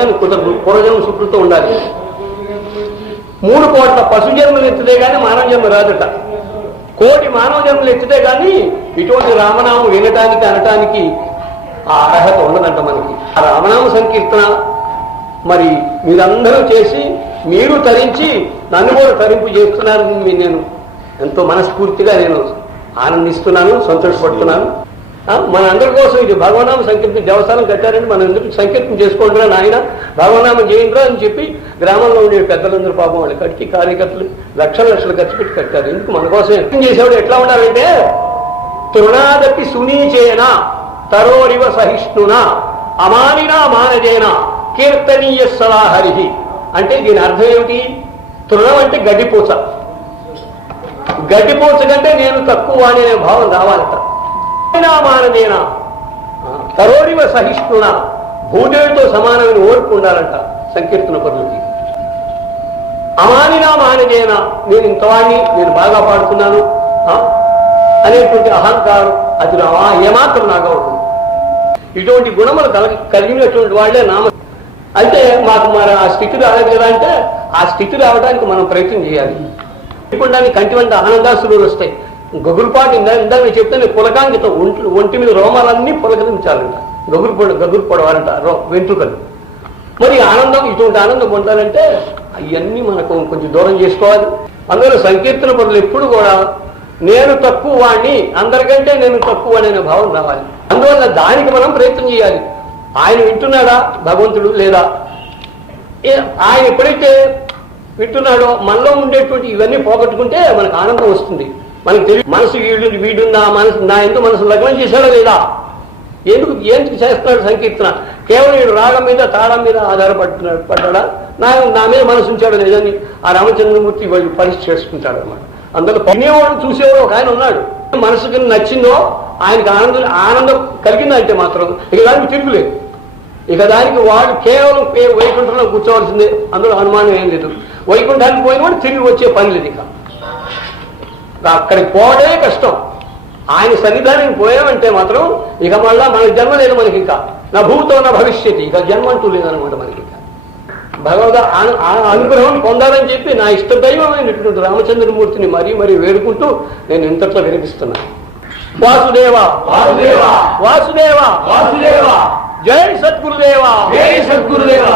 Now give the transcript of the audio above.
అయినా కుదరదు, పూర్వజన్మ సుకృతం ఉండాలి. 3 కోట్ల పశు జన్మలు ఎత్తితే కానీ మానవ జన్మ రాదట. 1 కోటి మానవ జన్మలు ఎత్తితే కానీ ఇటువంటి రామనామం వినటానికి అనటానికి ఆ అర్హత ఉండదంట మనకి. ఆ రామనామ సంకీర్తన మరి మీరందరూ చేసి మీరు తరించి నన్ను కూడా తరింపు చేస్తున్నారని నేను ఎంతో మనస్ఫూర్తిగా నేను ఆనందిస్తున్నాను, సంతోషపడుతున్నాను. మన అందరి కోసం ఇది భగవనామ సంకీర్తన దేవస్థానం కట్టారని మనం ఎందుకు సంకీర్తన చేసుకుంటారా నాయన, భగవనామం చేయండిరా అని చెప్పి గ్రామంలో ఉండే పెద్దలందరూ పాపం వాళ్ళు కట్టి కార్యకర్తలు లక్షలు ఖర్చు పెట్టి కట్టారు. ఎందుకు మన కోసం యత్నం చేసేవాడు ఎట్లా ఉండాలంటే తృణాదపి సునీచేన తరోరివ సహిష్ణున అమానినా మానజేన కీర్తనీయ సలాహరి. అంటే దీని అర్థం ఏమిటి? తృణం అంటే గడ్డిపూచ, గడ్డిపూచ కంటే నేను తక్కువ అనే భావం రావాలట. మానజేన తరోరివ సహిష్ణున భూదేవితో సమానమైన ఓర్పు ఉండాలంట సంకీర్తన పరులకి. అమానినా మానజేన నేను ఇంతవాణ్ణి, నేను బాగా పాడుతున్నాను అనేటువంటి అహంకారం అది ఏమాత్రం నాగా ఉంటుంది. ఇటువంటి గుణములు కలిగినటువంటి వాళ్లే నామ. అయితే మాకు మరి ఆ స్థితి రాలేదు కదా అంటే ఆ స్థితి రావడానికి మనం ప్రయత్నం చేయాలి. లేకుండా కంటి వెంట ఆనందాసులు వస్తాయి. గగురుపాటు ఇందాక నేను చెప్తే పులకాంగిత ఒంటి మీద రోమాలన్నీ పులకరించాలంట, గగురు పొడవాలంట వెంట్రుకలు. మరి ఆనందం, ఇటువంటి ఆనందం పొందాలంటే అవన్నీ మనకు కొంచెం దూరం చేసుకోవాలి. అందులో సంకీర్తన పనులు ఎప్పుడు కూడా నేను తక్కువ వాణ్ణి, అందరికంటే నేను తక్కువ అనే భావం రావాలి. అందువల్ల దానికి మనం ప్రయత్నం చేయాలి. ఆయన వింటున్నాడా భగవంతుడు లేదా? ఆయన ఎప్పుడైతే వింటున్నాడో మనలో ఉండేటువంటి ఇవన్నీ పోగొట్టుకుంటే మనకు ఆనందం వస్తుంది. మనకు తెలియదు మనసు వీడుందా, మనసు నా ఎందుకు మనసు లగ్నం చేశాడో లేదా, ఎందుకు చేస్తున్నాడు సంకీర్తన, కేవలం వీడు రాగం మీద తాళం మీద పడ్డా నా మీద మనసు ఉంచాడో లేదని ఆ రామచంద్రమూర్తి వాళ్ళు పరీక్ష చేసుకుంటాడు అన్నమాట. అందులో వినేవాడు చూసేవాడు ఒక ఆయన ఉన్నాడు. మనసుకి నచ్చిందో ఆయనకి ఆనందం కలిగిందంటే మాత్రం ఇక దానికి తిరుగులేదు. ఇక దానికి వాడు కేవలం వైకుంఠంలో కూర్చోవలసిందే, అందులో అనుమానం ఏం లేదు. వైకుంఠానికి పోయిన వాడు తిరిగి వచ్చే పని లేదు. ఇక అక్కడికి పోవడమే కష్టం. ఆయన సన్నిధానానికి పోయామంటే మాత్రం ఇక మళ్ళా మనకి జన్మ లేదు. మనకి ఇంకా నా భూతో నా భవిష్యత్తు, ఇక జన్మ అంటూ లేదనమాట మనకి. ఇక భగవద్ అనుగ్రహం పొందాలని చెప్పి నా ఇష్ట దైవమైనటువంటి రామచంద్రమూర్తిని మరీ వేడుకుంటూ నేను ఇంతట్లో వినిపిస్తున్నాను. వాసుదేవ వాసుదేవ వాసుదేవ వాసుదేవ జై సద్గురుదేవ జై సద్గురుదేవ.